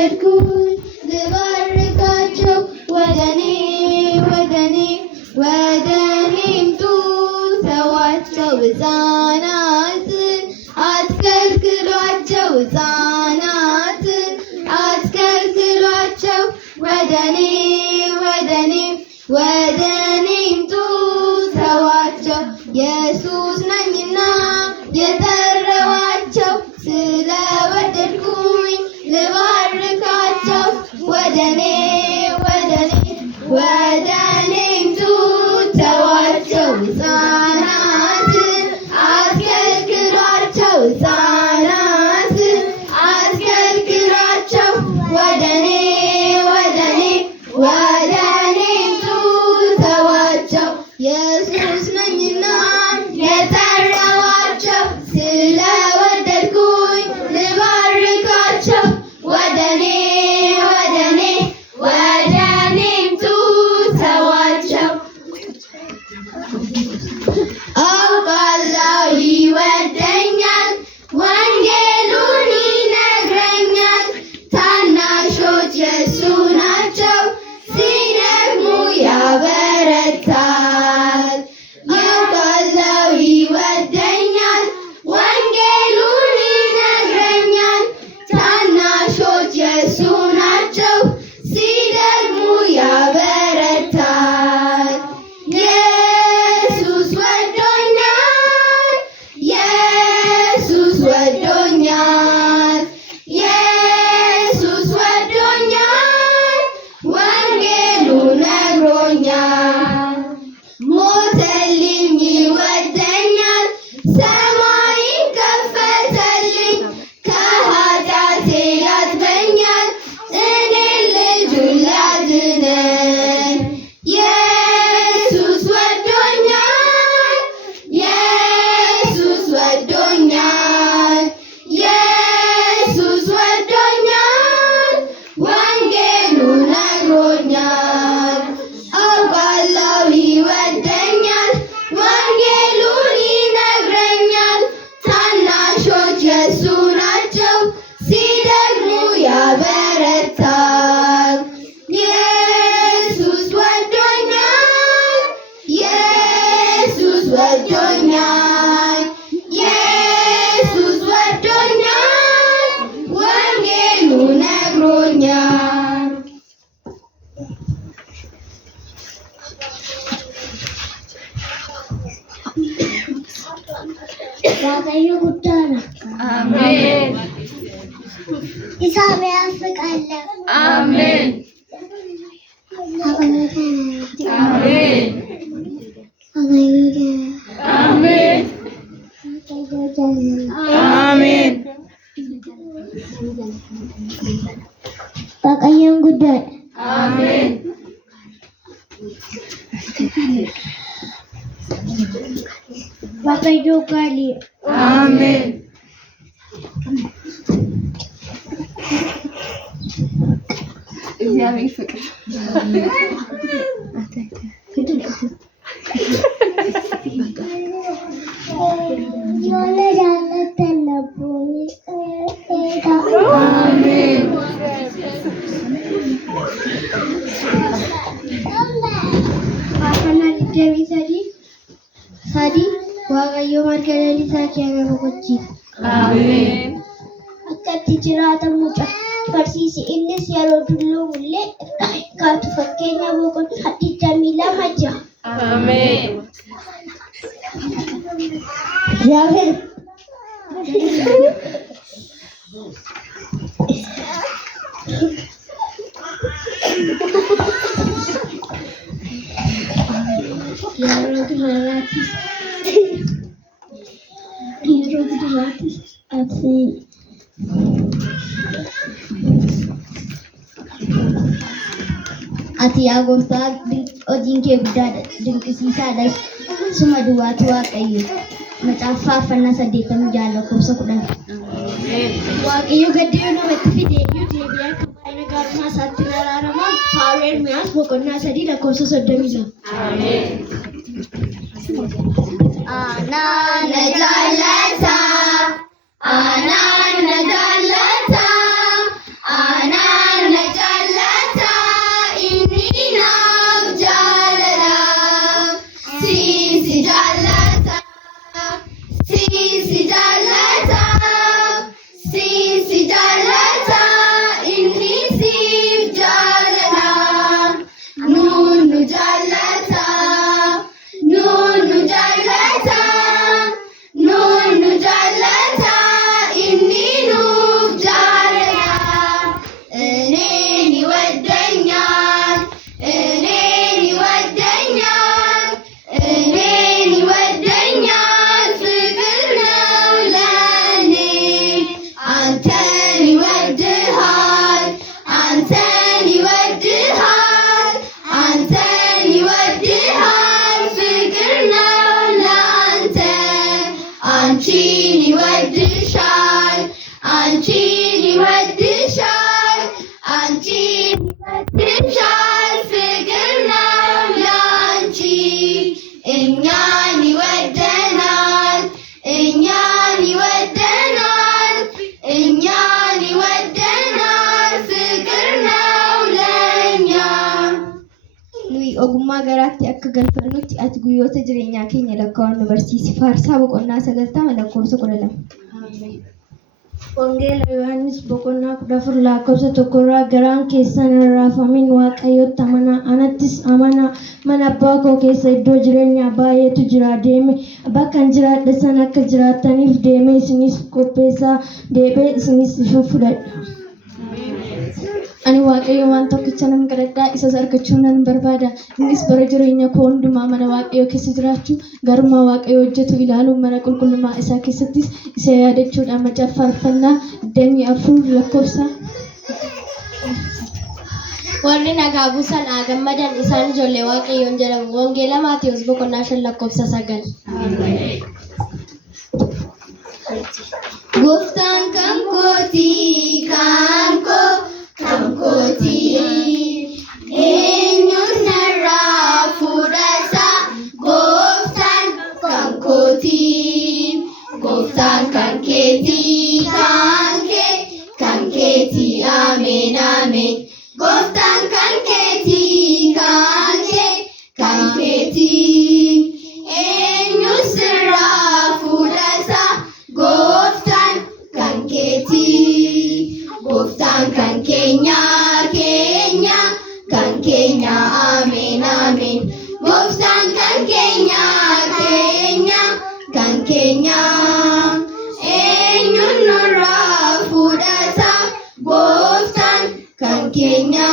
ስለወደድኩኝ ልባርካቸው ወደኔ ይምጡ ተዋቸው ሕፃናትን አትከልክሏቸው ሕፃናትን አትከልክሏቸው ወደኔ ይምጡ ተዋቸው ኢየሱስ ነኝና የጠራኋቸው ስለወደድኩኝ ልባርካቸው ወደኔ ይምጡ ተዋቸው ሕፃናትን አትከልክሏቸው ሕፃናትን አትከልክሏቸው ወደኔ ይምጡ ተዋቸው ኢየሱስ ነኝና የጠራኋቸው ስለወደድኩኝ ልባርካቸው ወደኔ ይምጡ ተዋቸው አውቃለሁ ይወደኛል ወንጌሉን ይነግረኛል ታናሾች የሱ ናቸው ሲደክሙ ያበረታል አውቃለሁ ይወደኛል ወንጌሉን ይነግረኛል ታናሾች የሱ ናቸው ሲደክሙ ያበረታል ኢየሱስ ወዶኛል ኢየሱስ ወዶኛል ወንጌሉ ነግሮኛል ሞተልኝ ይወደኛል ሰማይን ከፈተልኝ ከኃጢአቴ ያጥበኛል እኔን ልጁን ሊያድነኝ ኢየሱስ ወዶኛል ወንጌሉ ነግሮኛል አውቃለሁ ይወደኛል ወንጌሉን ይነግረኛል ታናሾች የሱ ናቸው ሲደክሙ ያበረታል ኢየሱስ ወዶኛል ወንጌሉ ነግሮኛል waaqayyo guddaa dha አሜን ኢሳብ ያስቃል አሜን አሜን አሜን አሜን waaqayyoon guddaadha አሜን waaqayyo gaariidha አሜን እግዚአብሔር ፍቅር የሆነ ጃለተን ነበር አሜን Afana Devi Sadi waaqayyo marga lalisaa kenna boqochiisa. አሜን Akkatti jiraatamuudha. Barsiisi innis yeroo dulloomullee kaatu fakkeenya boqonnaa 22 jira. አሜን Jaabir. Yeroo duraatis ati yaa gooftaa hojiin kee guddaadha dinqisiisaadha suma duwwaatu waaqayyo macaafa faarfannaa 86 lakkoofsa 10 waaqayyo gaddee namatti fidee deebi'ee akka baay'ina gaarummaa isaatti araaramaa faaruu Ermiyaas boqonnaa 3 lakkoofsa 32 አሜን Anana jalata, anana jalata, anana ogummaa garaatti akka galfannutti ati guyyoota jireenyaa keenya lakkaa'uun nu barsiisi. Faarsaa boqonnaa 90 lakkoofsa 12. Wangeela Yohaannis boqonnaa 14 lakkoofsa 1 garaan keessan hin raafamin Waaqayyotti amanaa anattis amanaa mana abbaa koo keessa iddoo jireenyaa baay'eetu jira deeme bakka jiraadha sana akka jiraataniif deeme isinis qopheessaa deebee isinis fudhadha. Ani Waaqayyo waan tokkicha nan kadhadhaa isas argachuu nan barbaada. Innis bara jireenya koo hundumaa mana Waaqayyo keessa jiraachuu garummaa Waaqayyo hojjetu ilaaluun mana qulqullummaa isaa keessattis isa yaadachuudhaan macaafa faarfannaa 24 lakkoofsa. Warri nagaa buusan haa gammadan isaan ijoollee Waaqayyoon jedhamu. Wangeela Maatiyos boqonnaa 5 lakkoofsa 9. Gooftaan kan kooti kan koo kan kooti eenyuun narraa fudhata gooftaan kan kooti gooftaan kan keeti kan keeti ameen ameen gooftaan kan keeti kan keeti eenyuun sirraa fudhata gooftaan kan keeti gooftaan kan keenya kan keenya ameen ameen gooftaan kan keenya kan keenya eenyuun nurraa fudhata gooftaan kan keenya.